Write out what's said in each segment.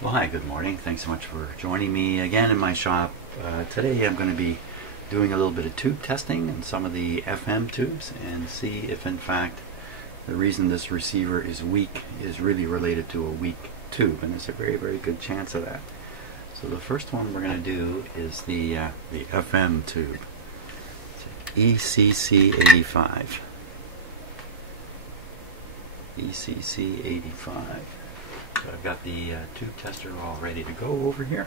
Well, hi, good morning. Thanks so much for joining me again in my shop. Today I'm going to be doing a little bit of tube testing on some of the FM tubes and see if in fact the reason this receiver is weak is really related to a weak tube, and there's a very good chance of that. So the first one we're going to do is the FM tube, ECC 85. ECC 85. So I've got the tube tester all ready to go over here.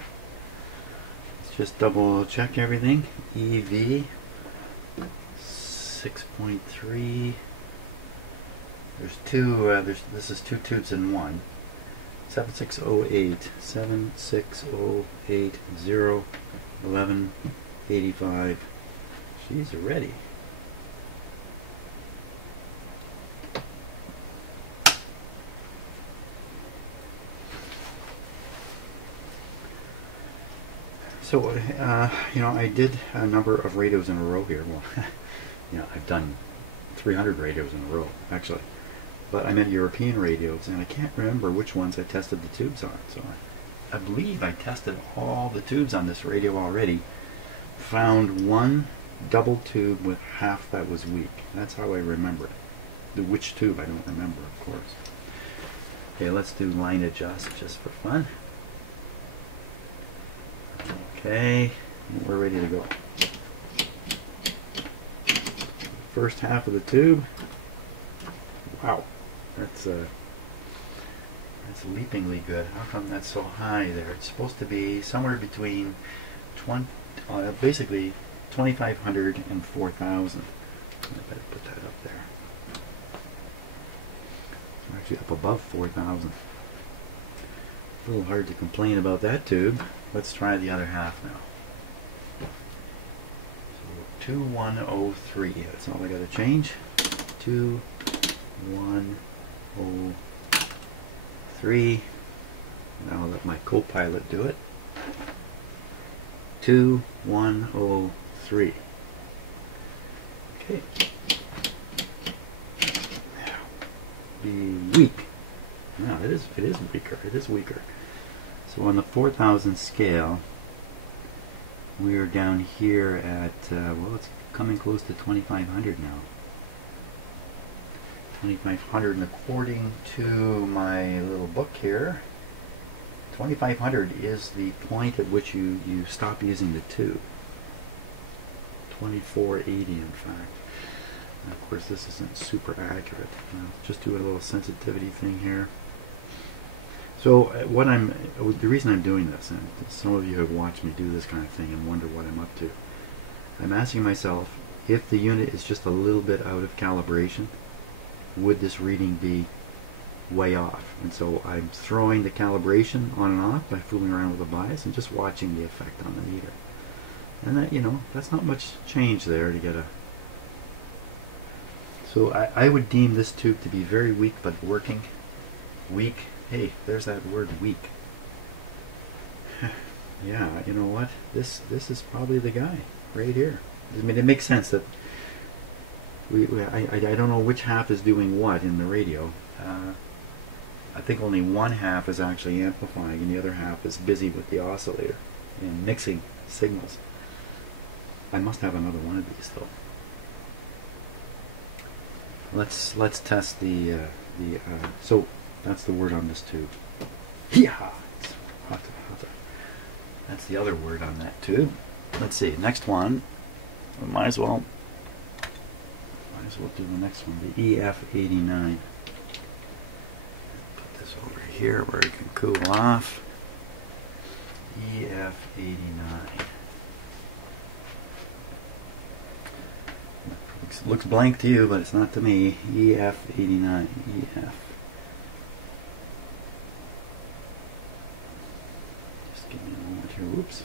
Let's just double check everything. EV 6.3. There's two. This is two tubes in one. 7608 7608 11 85. She's ready. So, I did a number of radios in a row here. Well, I've done 300 radios in a row, actually. But I meant European radios, and I can't remember which ones I tested the tubes on. So I believe I tested all the tubes on this radio already. Found one double tube with half that was weak. That's how I remember it. Which tube, I don't remember, of course. Okay, let's do line adjust just for fun. Okay, we're ready to go. First half of the tube. Wow, that's leapingly good. How come that's so high there? It's supposed to be somewhere between basically 2,500 and 4,000. I better put that up there. It's actually up above 4,000. A little hard to complain about that tube. Let's try the other half now. So 2103, that's all I got to change. 2103. Now I'll let my co-pilot do it. 2103. Okay. Now, be weak. No, it is weaker. It is weaker. So on the 4,000 scale, we're down here at, well, it's coming close to 2,500 now. 2,500, and according to my little book here, 2,500 is the point at which you stop using the tube. 2,480 in fact. And of course this isn't super accurate. Just do a little sensitivity thing here. So the reason I'm doing this, and some of you have watched me do this kind of thing and wonder what I'm up to, I'm asking myself, if the unit is just a little bit out of calibration, would this reading be way off? And so I'm throwing the calibration on and off by fooling around with the bias and just watching the effect on the meter. And that, that's not much change there to get a... So I would deem this tube to be very weak, but working. Weak. Hey, there's that word, weak. Yeah, you know what? This is probably the guy right here. I mean, it makes sense that I don't know which half is doing what in the radio. I think only one half is actually amplifying, and the other half is busy with the oscillator and mixing signals. I must have another one of these though. Let's test the so that's the word on this tube. Yeah, that's the other word on that tube. Let's see, next one. We might as well do the next one, the EF89. Put this over here where it can cool off. EF89. Looks blank to you, but it's not to me. EF89. EF. Just give me a moment here. Whoops.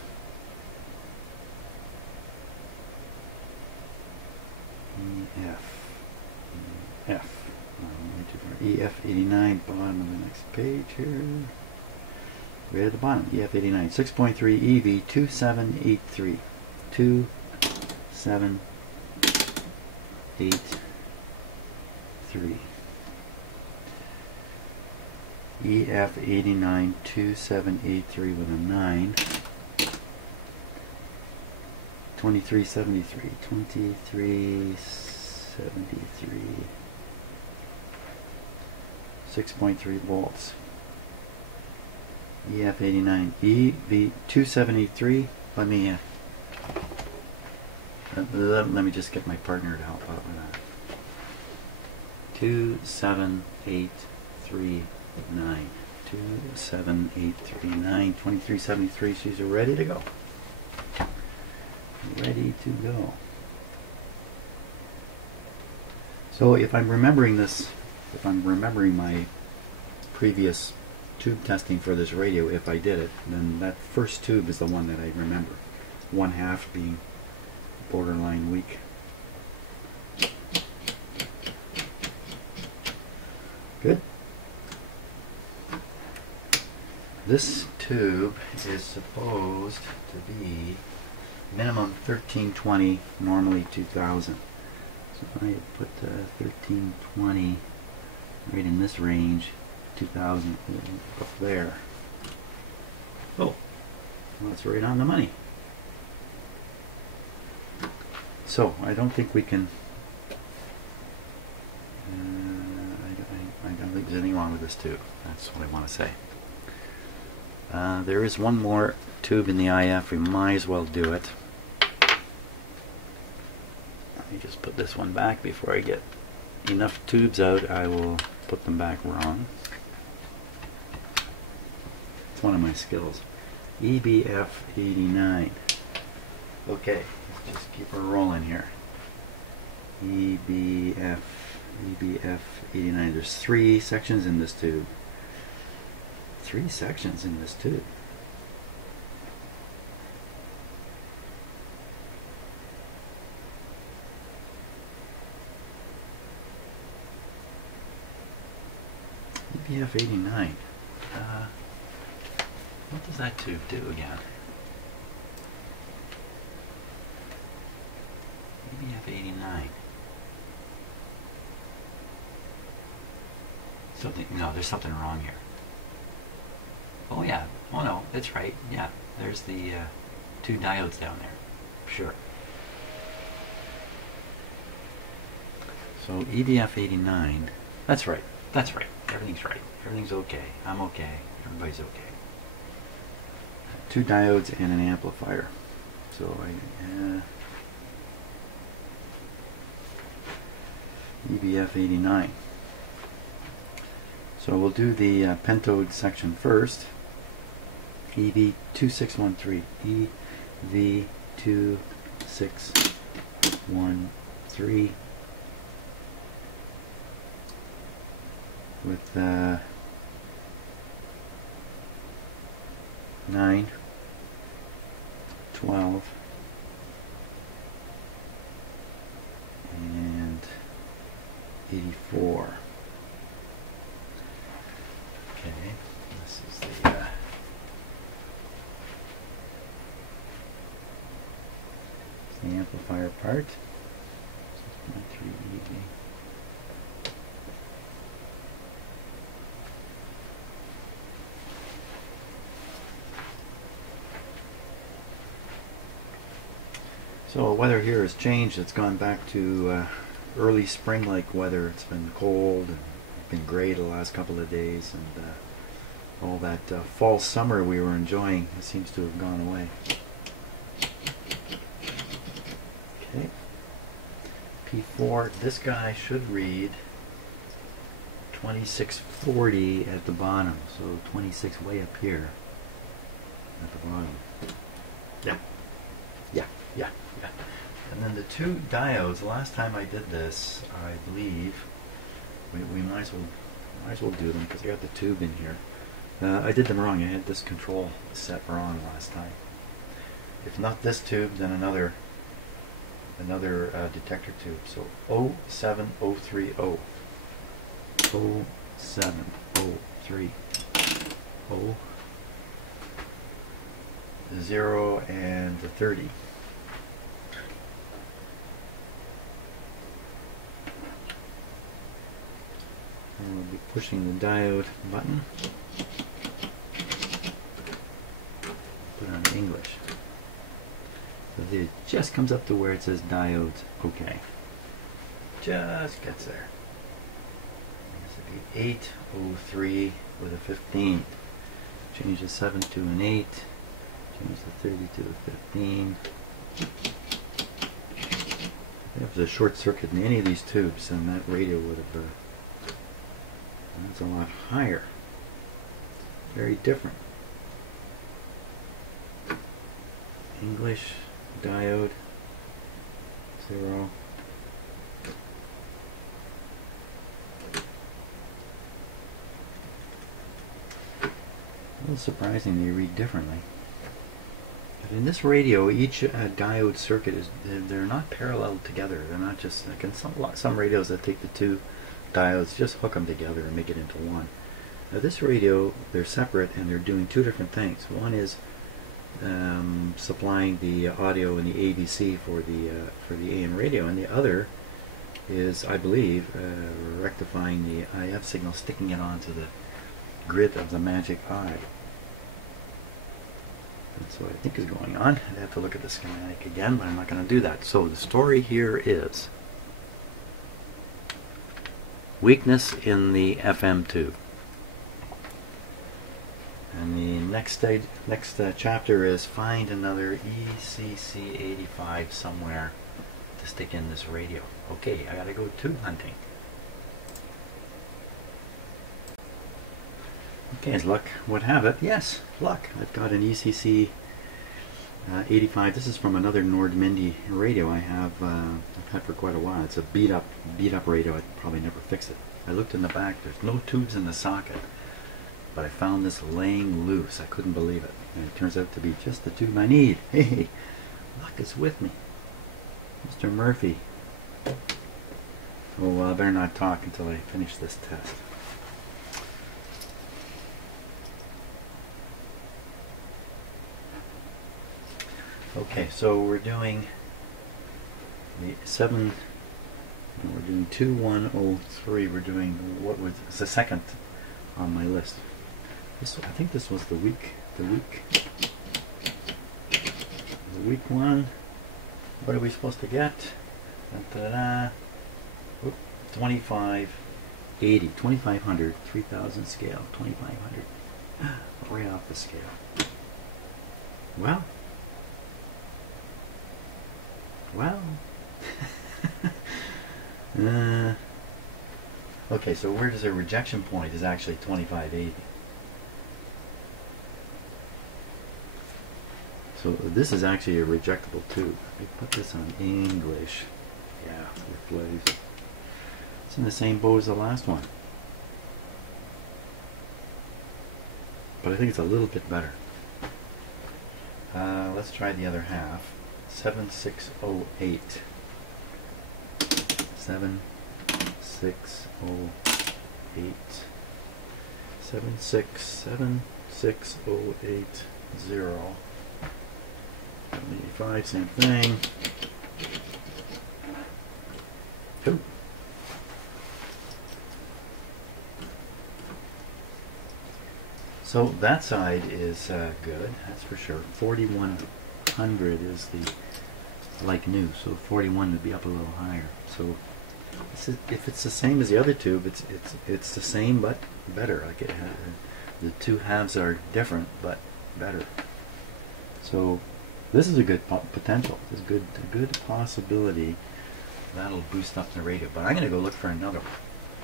F. EF89, bottom of the next page here. Right at the bottom, EF89, 6.3 EV 2783. 2783. EF89 2783 with a 9. 2373. 2373. 6.3 volts. EF89. EV2783. Let me just get my partner to help out with that. 27839. 27839. 2373. She's ready to go. Ready to go. So if I'm remembering this, if I'm remembering my previous tube testing for this radio, if I did it, then that first tube is the one that I remember. 1/2 being borderline weak. Good. This tube is supposed to be minimum 1320, normally 2000. So if I put 1320 right in this range, 2000 up there. Oh, well, that's right on the money. So I don't think we can. I don't think there's anything wrong with this tube. That's what I want to say. There is one more tube in the IF. We might as well do it. Let me just put this one back before I get enough tubes out. I will put them back wrong. It's one of my skills. EBF89. Okay, let's just keep her rolling here. EBF89. There's 3 sections in this tube. 3 sections in this tube. EBF89. What does that tube do again? EBF89. No, there's something wrong here. Oh yeah, oh no, that's right, yeah, there's the 2 diodes down there, sure. So EBF89, that's right, everything's right, everything's okay, I'm okay, everybody's okay. 2 diodes and an amplifier. So EBF89. So we'll do the pentode section first. EV2613. EV2613 with 9, 12, and 84. Okay, this is the amplifier part. 6.3 EV. So weather here has changed. It's gone back to early spring-like weather. It's been cold and been gray the last couple of days, and all that fall summer we were enjoying seems to have gone away. Okay, P4. This guy should read 2640 at the bottom, so 26 way up here at the bottom. Yeah. And then the 2 diodes. Last time I did this, I believe we might as well do them because I got the tube in here. I did them wrong. I had this control set wrong last time. If not this tube, then another detector tube. So 07030. 07030. 0 and the 30. And we'll be pushing the diode button. in English. So it just comes up to where it says diodes OK. Just gets there. This would be 803 with a 15. Change the 7 to an 8. Change the 30 to a 15. If there's a short circuit in any of these tubes, then that radio would have, that's a lot higher. Very different. English, diode, 0. A little surprising they read differently. But in this radio, each diode circuit is, they're not parallel together. They're not just, like in some radios that take the two diodes, just hook them together and make it into one. Now this radio, they're separate and they're doing two different things. One is supplying the audio and the ABC for the AM radio, and the other is, I believe, rectifying the IF signal, sticking it onto the grid of the magic eye. That's what I think is going on. I have to look at the schematic again, but I'm not going to do that. So the story here is weakness in the FM tube. And the next chapter is find another ECC85 somewhere to stick in this radio. Okay, I gotta go tube hunting. Okay, as luck would have it, yes, luck. I've got an ECC 85. This is from another Nordmende radio I've had for quite a while. It's a beat up radio. I'd probably never fix it. I looked in the back. There's no tubes in the socket, but I found this laying loose. I couldn't believe it, and it turns out to be just the tube I need. Hey, luck is with me, Mr. Murphy. Oh, well, I better not talk until I finish this test. Okay, so we're doing the 7, we're doing 2103, we're doing what was the second on my list. I think this was the week one. What are we supposed to get? 2580, 2500, 3000 scale, 2500, right off the scale. Well, okay, so where does a rejection point is actually 2580. So this is actually a rejectable tube. Let me put this on English. Yeah, it plays. It's in the same boat as the last one, but I think it's a little bit better. Let's try the other half. 7608. 7608. 76080. 75, same thing. Ooh. So that side is good, that's for sure. 4100 is the like new, so 41 would be up a little higher. So if it's the same as the other tube, it's the same but better. Like the two halves are different but better. So this is a good potential. This is a good possibility that'll boost up the radio. But I'm going to go look for another one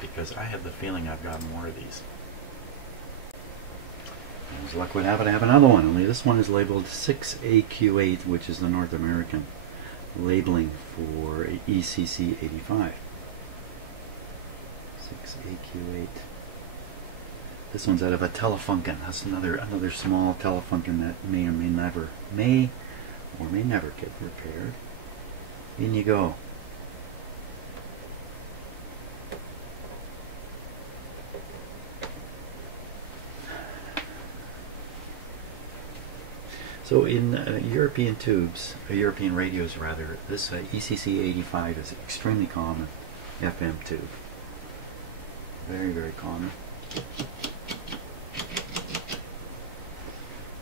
because I have the feeling I've got more of these. As luck would have it, I have another one. Only this one is labeled 6AQ8, which is the North American labeling for ECC 85. 6AQ8. This one's out of a Telefunken. That's another small Telefunken that may or may never get repaired. In you go. So in European tubes, European radios rather, this ECC 85 is extremely common FM tube. Very, very common.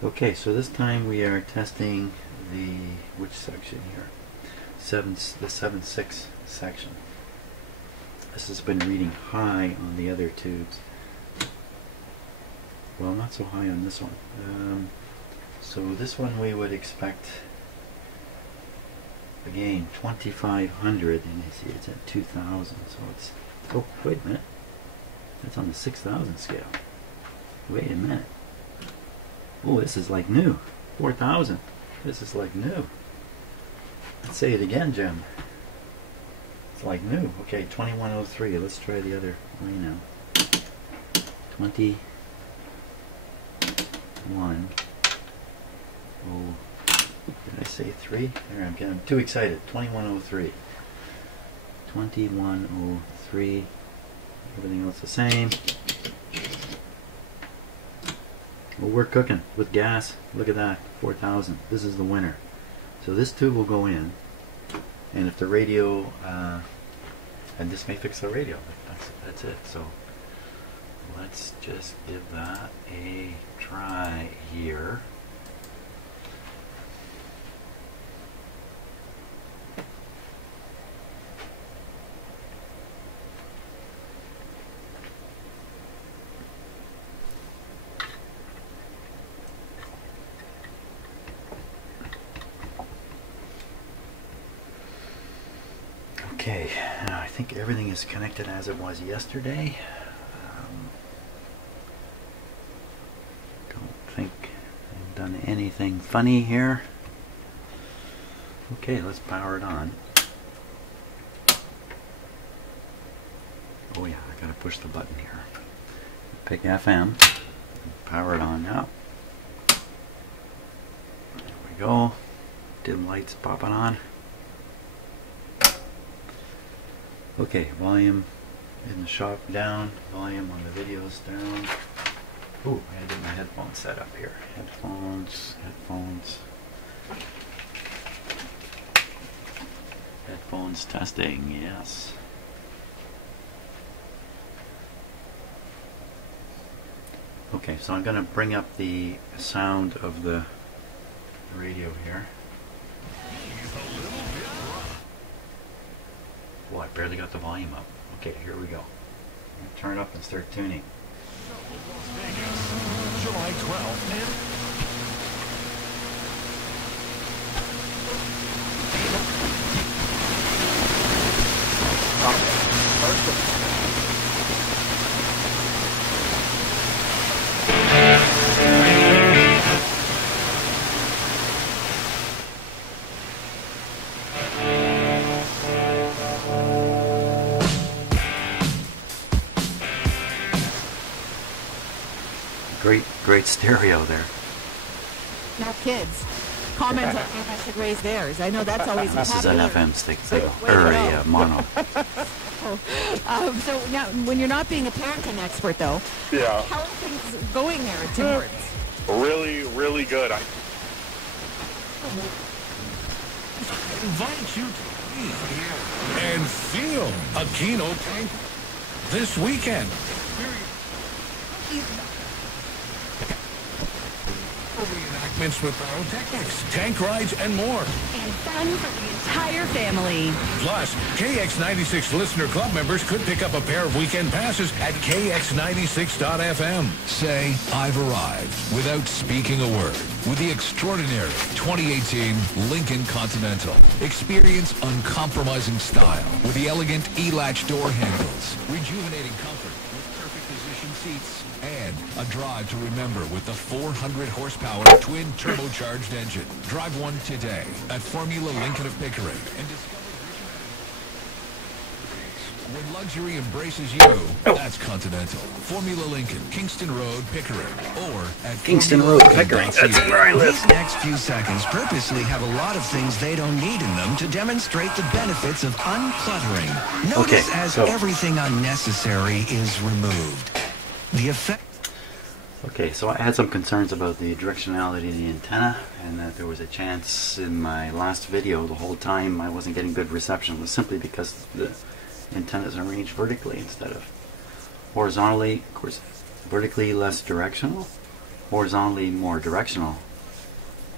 Okay, so this time we are testing the, which section here? The 7/6 section. This has been reading high on the other tubes. Well, not so high on this one. So this one we would expect, again, 2500, and you see it's at 2000, so it's, oh, wait a minute, that's on the 6000 scale. Wait a minute. Oh, this is like new. 4000. This is like new. Let's say it again, Jim. It's like new. Okay, 2103. Let's try the other way now. 21. Oh, did I say 3? There, I'm getting too excited. 2103. 2103. Everything else the same. Well, we're cooking with gas. Look at that, 4000. This is the winner. So this tube will go in, and if the radio, and this may fix the radio. That's it. So let's just give that a try here. Okay, I think everything is connected as it was yesterday. Don't think I've done anything funny here. Okay, let's power it on. Oh yeah, I gotta push the button here. Pick FM. Power it on now. There we go. Dim lights popping on. Okay, volume in the shop down, volume on the videos down. Ooh, I gotta get my headphones set up here. Headphones. Headphones testing, yes. Okay, so I'm gonna bring up the sound of the radio here. Well, I barely got the volume up. Okay, here we go. Turn it up and start tuning. Las Vegas, July 12th. Great stereo there. Now kids, comment on how I should raise theirs. I know that's always This is an FM signal, Wait, or no. a mono. So now, when you're not being a parenting expert, though, Yeah. how are things going there at Tim Hortons? Really, really good. I invite you to be here and feel a Keno tank this weekend. Reenactments with pyrotechnics, tank rides, and more. And fun for the entire family. Plus, KX96 listener club members could pick up a pair of weekend passes at KX96.FM. Say, I've arrived without speaking a word with the extraordinary 2018 Lincoln Continental. Experience uncompromising style with the elegant E-latch door handles, rejuvenating comfort with perfect position seats, and a drive to remember with the 400 horsepower twin turbocharged engine. Drive one today at Formula Lincoln of Pickering and discover when luxury embraces you. That's Continental. Formula Lincoln, Kingston Road, Pickering, or at Kingston Road, Pickering. That's where I live. These next few seconds purposely have a lot of things they don't need in them to demonstrate the benefits of uncluttering. Notice as everything unnecessary is removed. The effect... Okay, so I had some concerns about the directionality of the antenna, and that there was a chance in my last video the whole time I wasn't getting good reception. It was simply because the antenna is arranged vertically instead of horizontally. Of course, vertically less directional, horizontally more directional.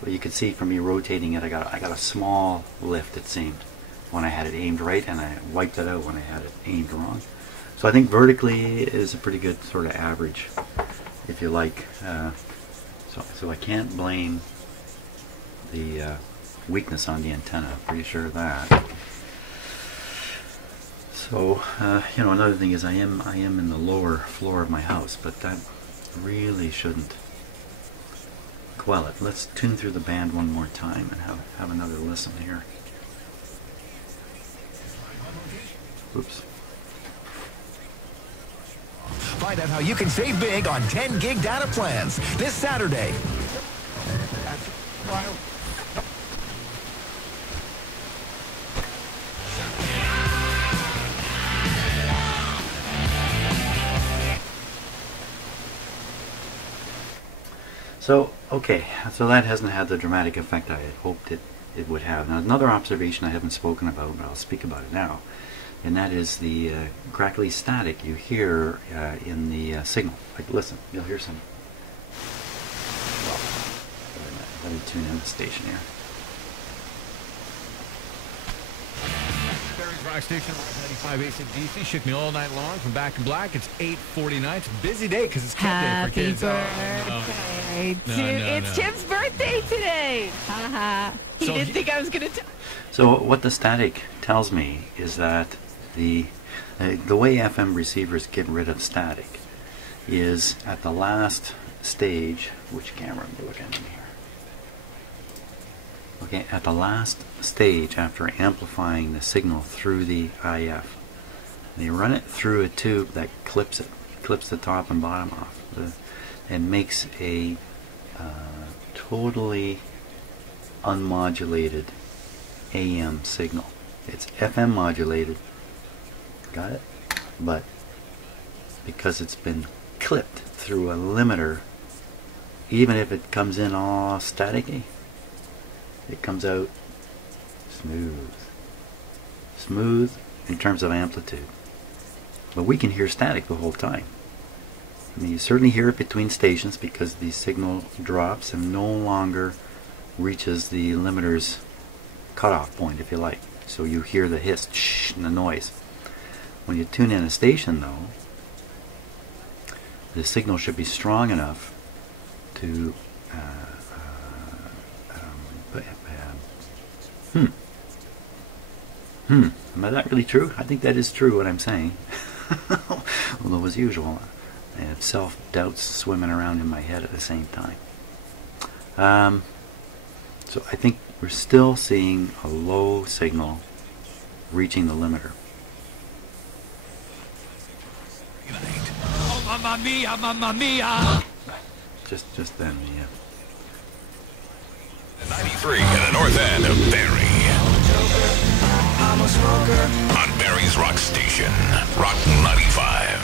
But you can see from me rotating it, I got a small lift, it seemed, when I had it aimed right, and I wiped it out when I had it aimed wrong. So I think vertically is a pretty good sort of average, if you like. So I can't blame the weakness on the antenna. I'm pretty sure of that. So you know, another thing is I am in the lower floor of my house, but that really shouldn't quell it. Let's tune through the band one more time and have another listen here. Oops. Find out how you can save big on 10 gig data plans this Saturday. So, okay, so that hasn't had the dramatic effect I had hoped it would have. Now, another observation I haven't spoken about, but I'll speak about it now, and that is the crackly static you hear in the signal. Like, listen, you'll hear some. Well, let me tune in the station here. Rock Station, Rock 95 ACDC, shook me all night long from Back in Black. It's 8:49. It's a busy day because it's kid day for kids. Happy birthday. It's Tim's birthday today. Haha. He didn't think I was going to. So what the static tells me is that the way FM receivers get rid of static is at the last stage. Which camera am I looking at here? Okay, at the last stage after amplifying the signal through the IF, they run it through a tube that clips the top and bottom off, and makes a totally unmodulated AM signal. It's FM modulated, got it? But because it's been clipped through a limiter, even if it comes in all staticky, it comes out smooth in terms of amplitude. But we can hear static the whole time. I mean, you certainly hear it between stations because the signal drops and no longer reaches the limiter's cutoff point, if you like. So you hear the hiss, shh, and the noise. When you tune in a station, though, the signal should be strong enough to Am I that really true? I think that is true what I'm saying. Although as usual, I have self-doubts swimming around in my head at the same time. So I think we're still seeing a low signal reaching the limiter. Oh, mamma mia, mamma mia! Just then, yeah. 93 in the north end of Barrie. On Barrie's Rock Station, Rock 95.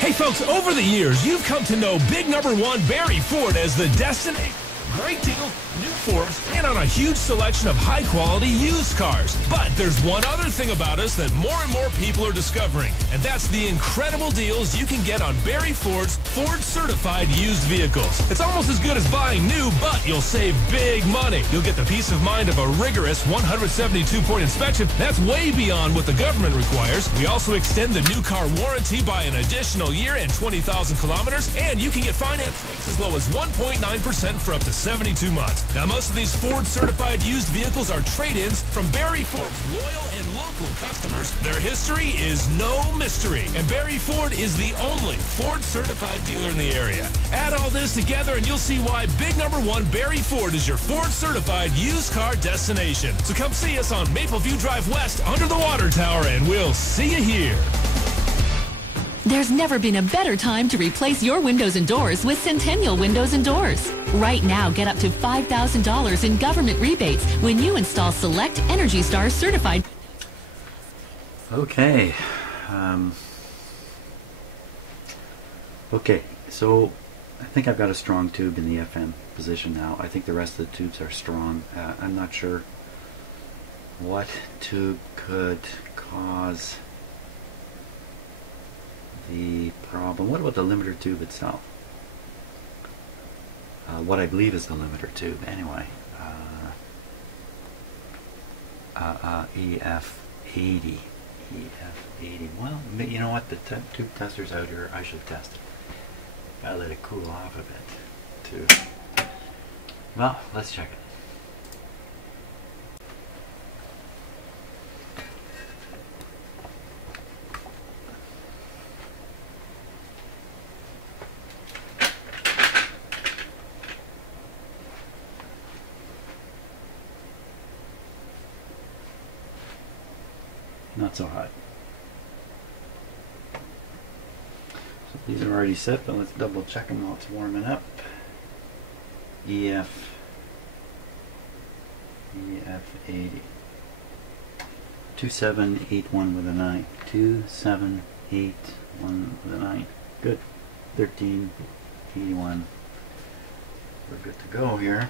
Hey folks, over the years, you've come to know Big Number 1 Barrie Ford as the destination. Great deals, new Fords, and on a huge selection of high-quality used cars. But there's one other thing about us that more and more people are discovering, and that's the incredible deals you can get on Barrie Ford's Ford-certified used vehicles. It's almost as good as buying new, but you'll save big money. You'll get the peace of mind of a rigorous 172-point inspection. That's way beyond what the government requires. We also extend the new car warranty by an additional year and 20,000 kilometers, and you can get finance rates as low as 1.9% for up to 72 months. Now, most of these Ford-certified used vehicles are trade-ins from Barrie Ford's loyal and local customers. Their history is no mystery, and Barrie Ford is the only Ford-certified dealer in the area. Add all this together, and you'll see why Big Number 1 Barrie Ford is your Ford-certified used car destination. So come see us on Mapleview Drive West under the water tower, and we'll see you here. There's never been a better time to replace your windows and doors with Centennial Windows and Doors. Right now, get up to $5,000 in government rebates when you install select Energy Star certified. Okay. Okay, so I think I've got a strong tube in the FM position now. I think the rest of the tubes are strong. I'm not sure what tube could cause the problem. What about the limiter tube itself? what I believe is the limiter tube anyway. EF80. EF80. Well, you know what? The tube tester's out here. I should test it. Gotta let it cool off a bit too. Well, let's check it. Not so hot. So these are already set, but let's double check them while it's warming up. EF80. 2781 with a 9. 2781 with a 9. Good. 1381. We're good to go here.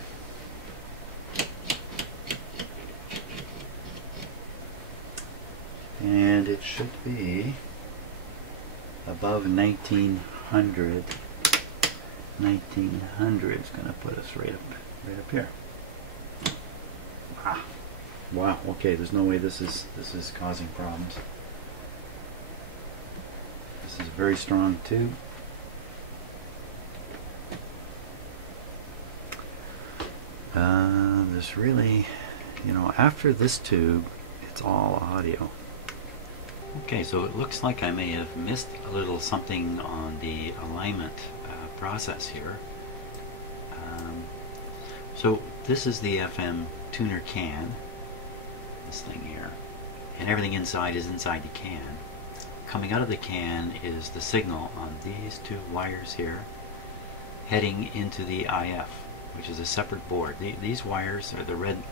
And it should be above 1900. 1900 is going to put us right up here. Ah, wow. Okay, there's no way this is causing problems. This is very strong too. This really, you know, after this tube, it's all audio. Okay, so it looks like I may have missed a little something on the alignment process here. So this is the FM tuner can, this thing here, and everything inside is inside the can. Coming out of the can is the signal on these two wires here, heading into the IF, which is a separate board. These wires are the red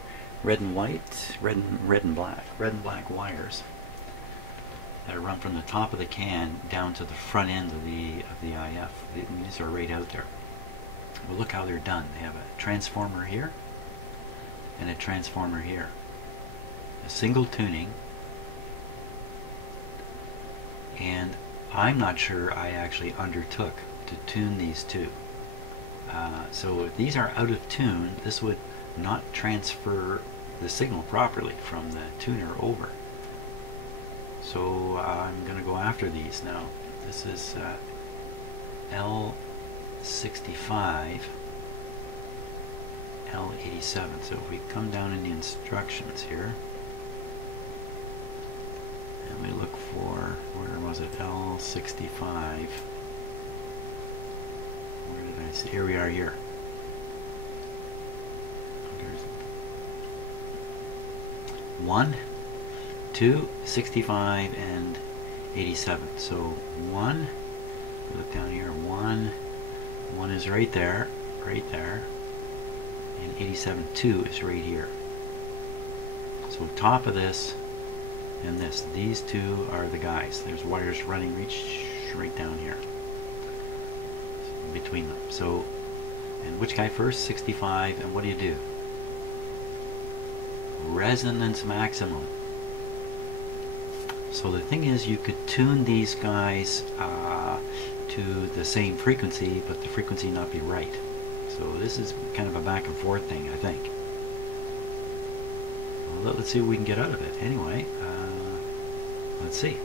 and white, red and black wires that run from the top of the can down to the front end of the IF. These are right out there. Well, look how they're done. They have a transformer here and a transformer here. A single tuning, and I'm not sure I actually undertook to tune these two. So if these are out of tune, this would not transfer the signal properly from the tuner over. So I'm going to go after these now. This is L65, L87. So if we come down in the instructions here, and we look for, where was it, L65. Where did I see? Here we are here. There's 1, 2, 65, and 87. So 1, look down here, 1 is right there, and 87, 2 is right here. So top of this and this, these two are the guys. There's wires running right down here between them. So, and which guy first? 65, and what do you do? Resonance maximum. So the thing is, you could tune these guys to the same frequency, but the frequency not be right. So this is kind of a back and forth thing, I think. Well, let's see what we can get out of it. Anyway, let's see.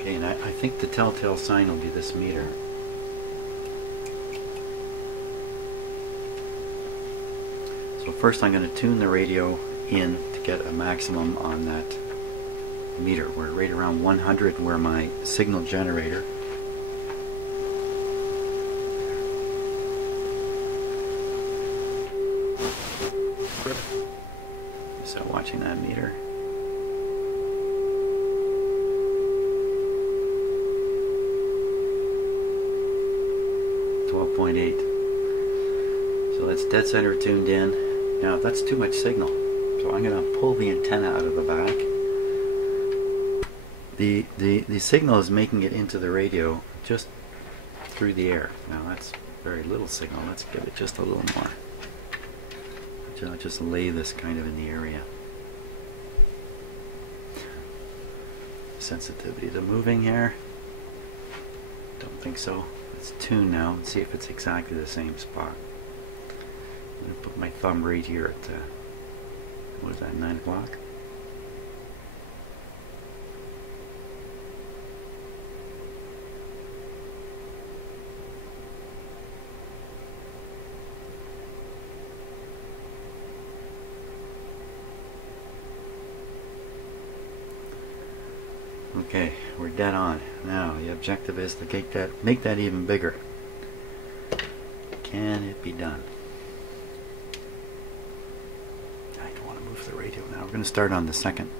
Okay, and I think the telltale sign will be this meter. So first I'm going to tune the radio in to get a maximum on that meter. We're right around 100 where my signal generator. So watching that meter. So that's dead center tuned in. Now that's too much signal, so I'm going to pull the antenna out of the back. The signal is making it into the radio just through the air. Now that's very little signal. Let's give it just a little more. I'll just lay this kind of in the area. Sensitivity to moving here. Don't think so. Let's tune now and see if it's exactly the same spot. I'm going to put my thumb right here at, what is that, 9 o'clock? Okay, we're dead on. Now the objective is to make that even bigger. Can it be done? I don't want to move the radio now. We're going to start on the second.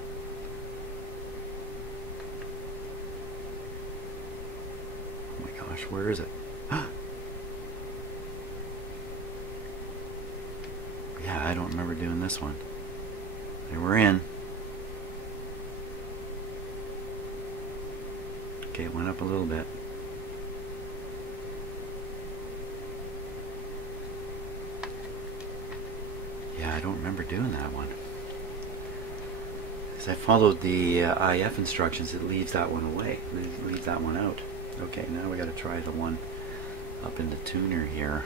Oh my gosh, where is it? Yeah, I don't remember doing this one. There, we're in. Okay, it went up a little bit. Yeah, I don't remember doing that one. As I followed the IF instructions, it leaves that one away. It leaves that one out. Okay, now we got to try the one up in the tuner here,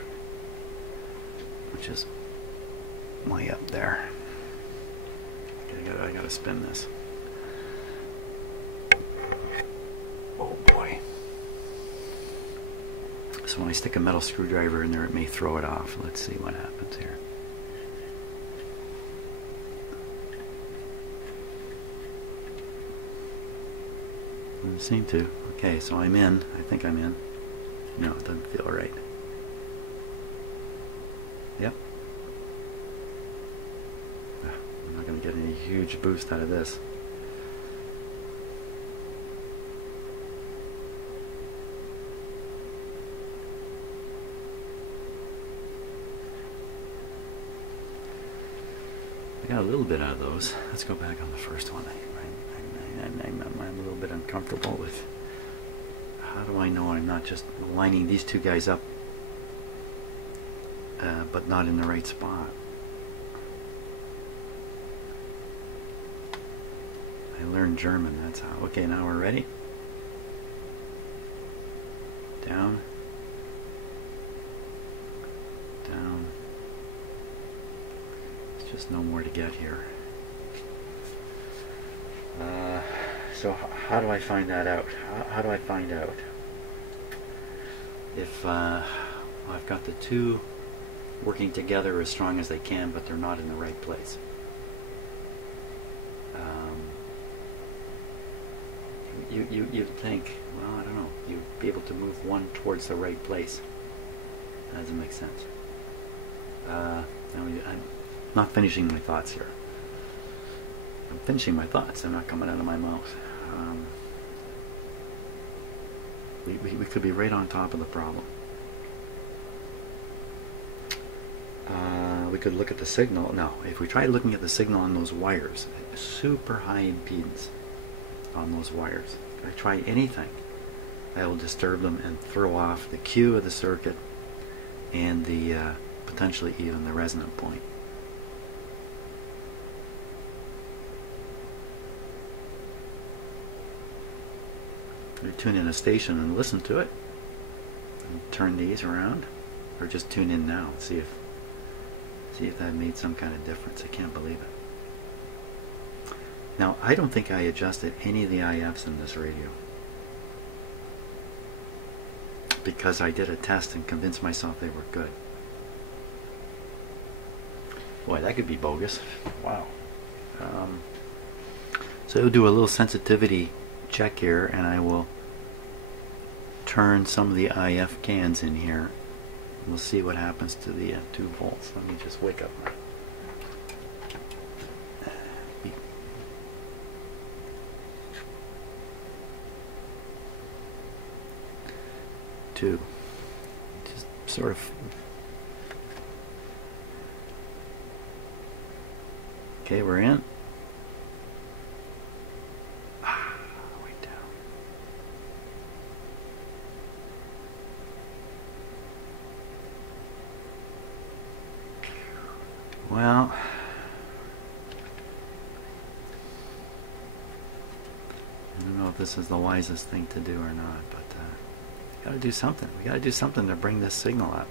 which is way up there. Okay, I got to spin this. Oh boy. So when I stick a metal screwdriver in there, it may throw it off. Let's see what happens here. Doesn't seem to. Okay, so I'm in. I think I'm in. No, it doesn't feel right. Yep. I'm not going to get any huge boost out of this. I got a little bit out of those. Let's go back on the first one. I'm a little bit uncomfortable with how do I know I'm not just lining these two guys up but not in the right spot. I learned German, that's how. Okay, now we're ready. Down. Down. There's just no more to get here. So how do I find that out? How do I find out if I've got the two working together as strong as they can, but they're not in the right place? You'd think, well, I don't know, you'd be able to move one towards the right place. That doesn't make sense. I'm not finishing my thoughts here. I'm finishing my thoughts. They're not coming out of my mouth. We could be right on top of the problem. We could look at the signal. Now, if we try looking at the signal on those wires, super high impedance on those wires. If I try anything, I will disturb them and throw off the Q of the circuit and the potentially even the resonant point. You tune in a station and listen to it and turn these around, or just tune in now and see if that made some kind of difference. I can't believe it. Now, I don't think I adjusted any of the IFs in this radio because I did a test and convinced myself they were good. Boy, that could be bogus. Wow. So we'll do a little sensitivity check here, and I will turn some of the IF cans in here. We'll see what happens to the 2 volts. Let me just wake up. Two. Just sort of. Okay, we're in. Well, I don't know if this is the wisest thing to do or not, but we got to do something. We got to do something to bring this signal up.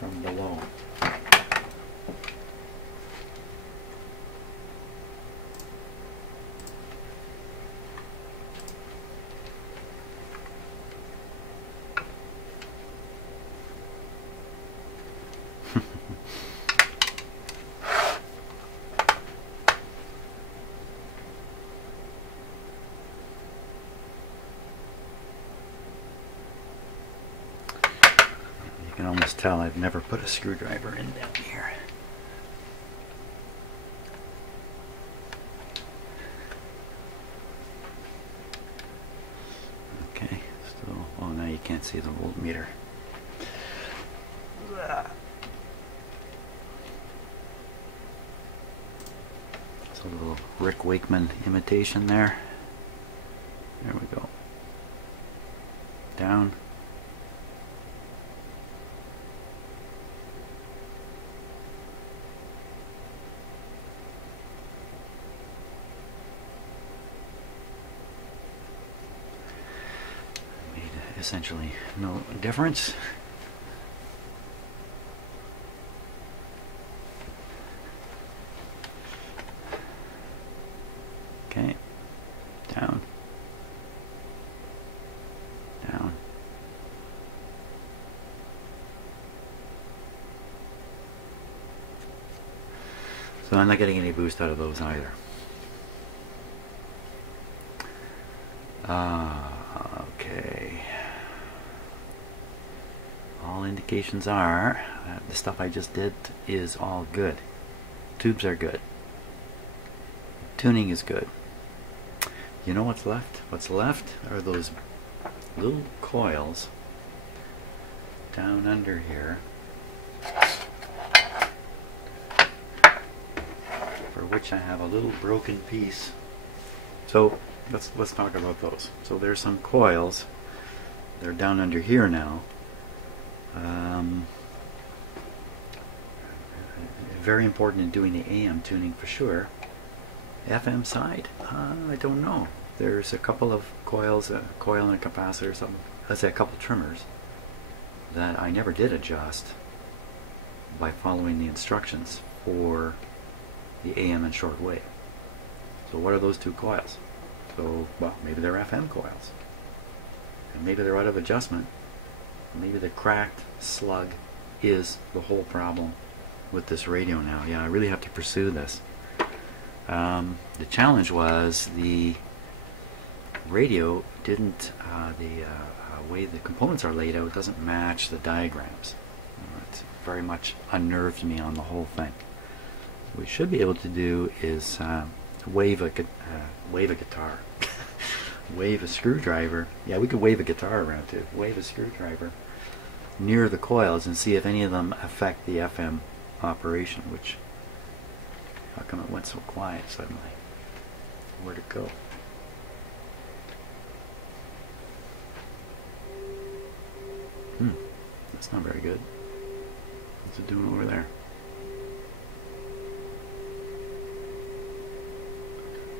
From below. You can almost tell I've never put a screwdriver in down here. Okay, so, oh, now you can't see the voltmeter. It's a little Rick Wakeman imitation there. There we go. Down. Essentially no difference. Okay, down, down. So I'm not getting any boost out of those either. Okay. All indications are the stuff I just did is all good. Tubes are good. Tuning is good. You know what's left? What's left are those little coils down under here for which I have a little broken piece. So let's talk about those. So there's some coils. They're down under here now. Very important in doing the AM tuning for sure. FM side, I don't know. There's a couple of coils, a coil and a capacitor, something. Let's say a couple trimmers that I never did adjust by following the instructions for the AM and shortwave. So what are those two coils? So, well, maybe they're FM coils, and maybe they're out of adjustment. Maybe the cracked slug is the whole problem with this radio now. Yeah, I really have to pursue this. The challenge was the radio didn't, the way the components are laid out doesn't match the diagrams. It very much unnerved me on the whole thing. What we should be able to do is wave a guitar. Wave a screwdriver. Yeah, we could wave a guitar around too. Wave a screwdriver near the coils and see if any of them affect the FM operation, which, how come it went so quiet suddenly? Where'd it go? That's not very good. What's it doing over there?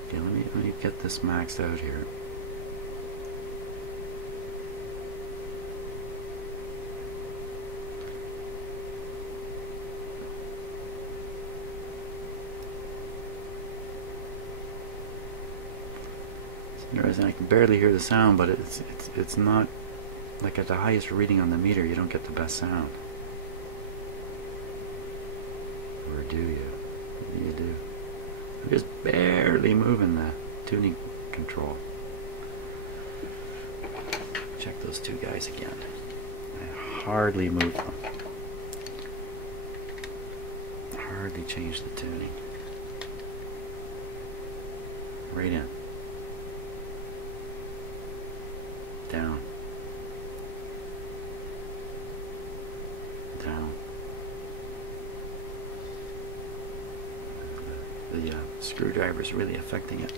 Okay, let me get this maxed out here. I can barely hear the sound, but it's not like at the highest reading on the meter. You don't get the best sound, or do you? What do you do? I'm just barely moving the tuning control. Check those two guys again. I hardly moved them. Hardly changed the tuning. Right in. Down. Down. the screwdriver is really affecting it.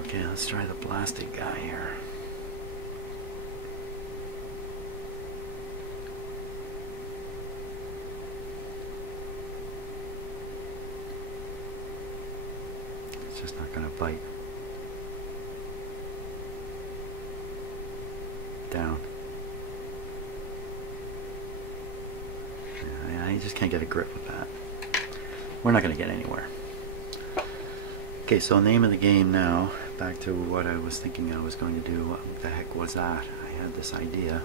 Okay, let's try the plastic guy here. It's just not going to bite. Down. Yeah, you just can't get a grip with that. We're not going to get anywhere. Okay, so name of the game now. Back to what I was thinking I was going to do. What the heck was that? I had this idea.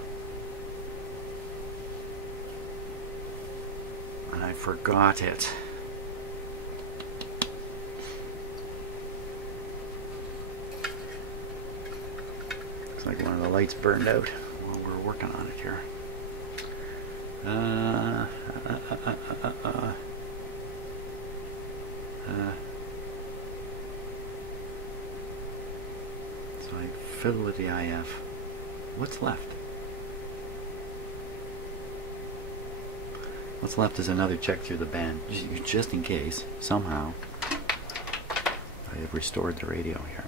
And I forgot it. Looks like one of the lights burned out while we're working on it here. So I fiddle with the IF. What's left? What's left is another check through the band, just in case, somehow, I have restored the radio here.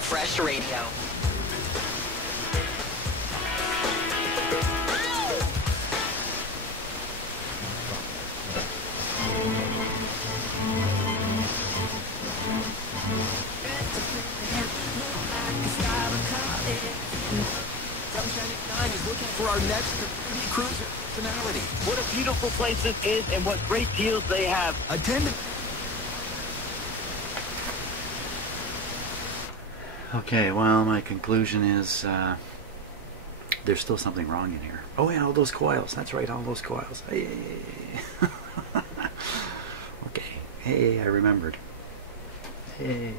Fresh radio. Is looking for our next cruiser personality. What a beautiful place this is and what great deals they have. Attend. Okay, well, my conclusion is there's still something wrong in here. Oh yeah, all those coils. That's right, all those coils. Hey. Okay. Hey, I remembered. Hey.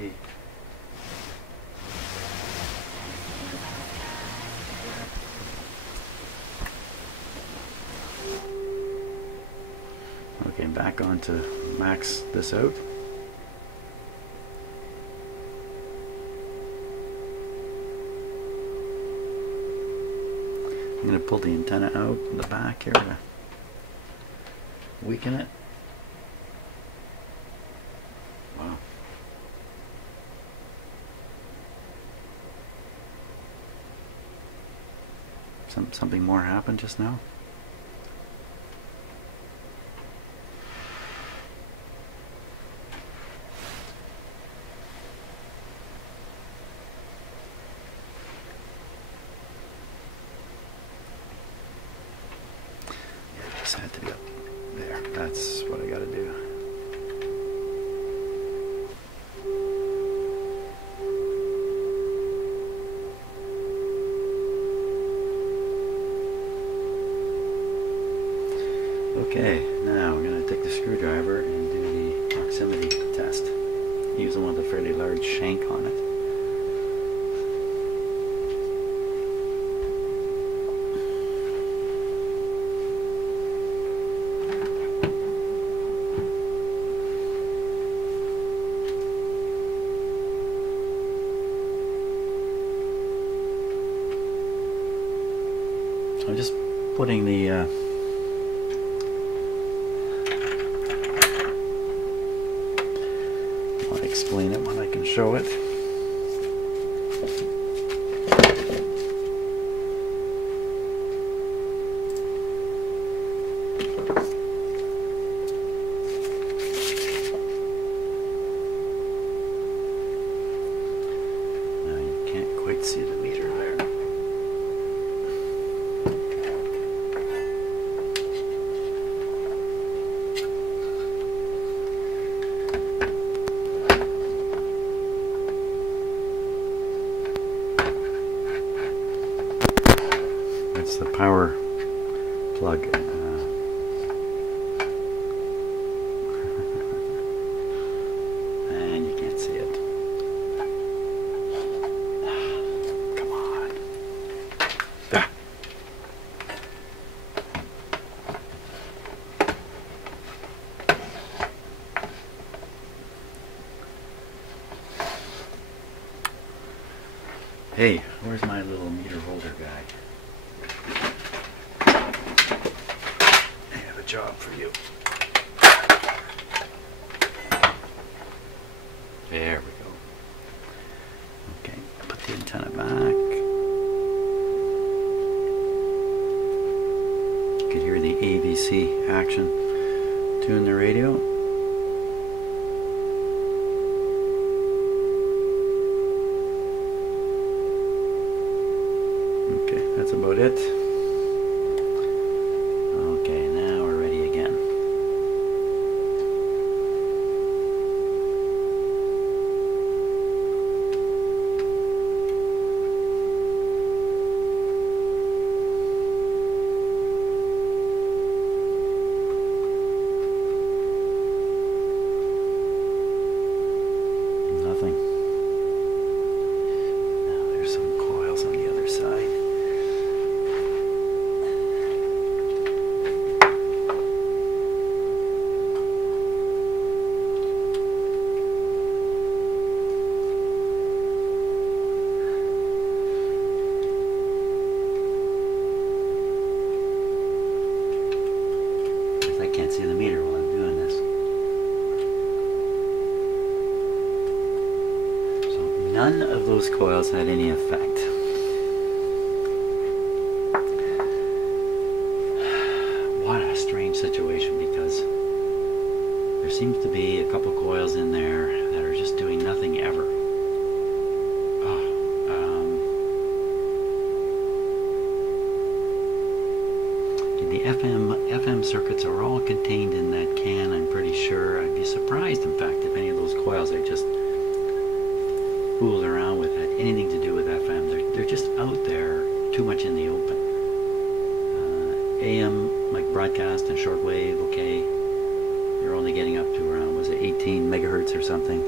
Okay, back on to max this out. I'm going to pull the antenna out in the back here to weaken it. Wow. Something more happened just now? Had to be up there. That's what I gotta do. Okay, now we're gonna take the screwdriver and do the proximity test using one with a fairly large shank on it. I'm just putting the I'll explain it when I can show it. Now you can't quite see the meter there. The power plug. And you can't see it. Come on. Ah. Where's my little meter holder guy? I have a job for you. There we go. Okay, put the antenna back. You can hear the ABC action. Tune the radio. Okay, that's about it. Okay, now we're ready again. Nothing. Now there's some coils on the other side. I can't see the meter while I'm doing this. So none of those coils had any effect. What a strange situation, because there seems to be a couple coils in there that are just doing nothing ever. The FM circuits are all contained in that can, I'm pretty sure. I'd be surprised, in fact, if any of those coils I just fooled around with had anything to do with FM. They're just out there, too much in the open. AM, like broadcast and shortwave, okay. You're only getting up to around, was it 18 megahertz or something?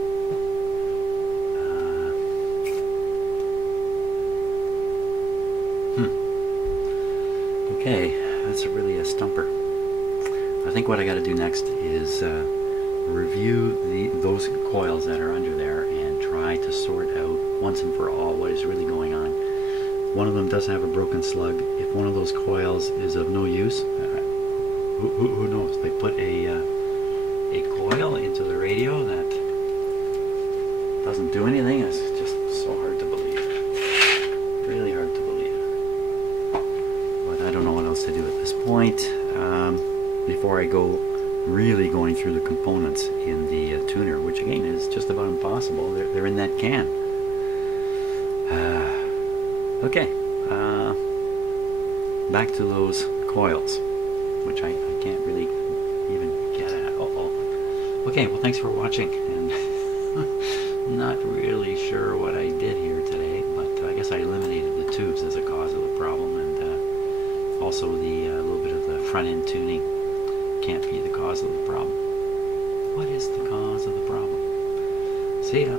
Okay. That's really a stumper. I think what I got to do next is review those coils that are under there and try to sort out once and for all what is really going on. One of them does have a broken slug. If one of those coils is of no use, who knows? They put a coil into the radio that doesn't do anything. It's just so hard to believe. Really hard to believe. I don't know what else to do at this point before I go really going through the components in the tuner, which again is just about impossible. They're in that can. Okay, back to those coils, which I can't really even get at. Okay, well, thanks for watching, and I'm not really sure what I did here today, but I guess I eliminated the tubes as a cause of the problem, and also the little bit of the front end tuning can't be the cause of the problem. What is the cause of the problem? See ya.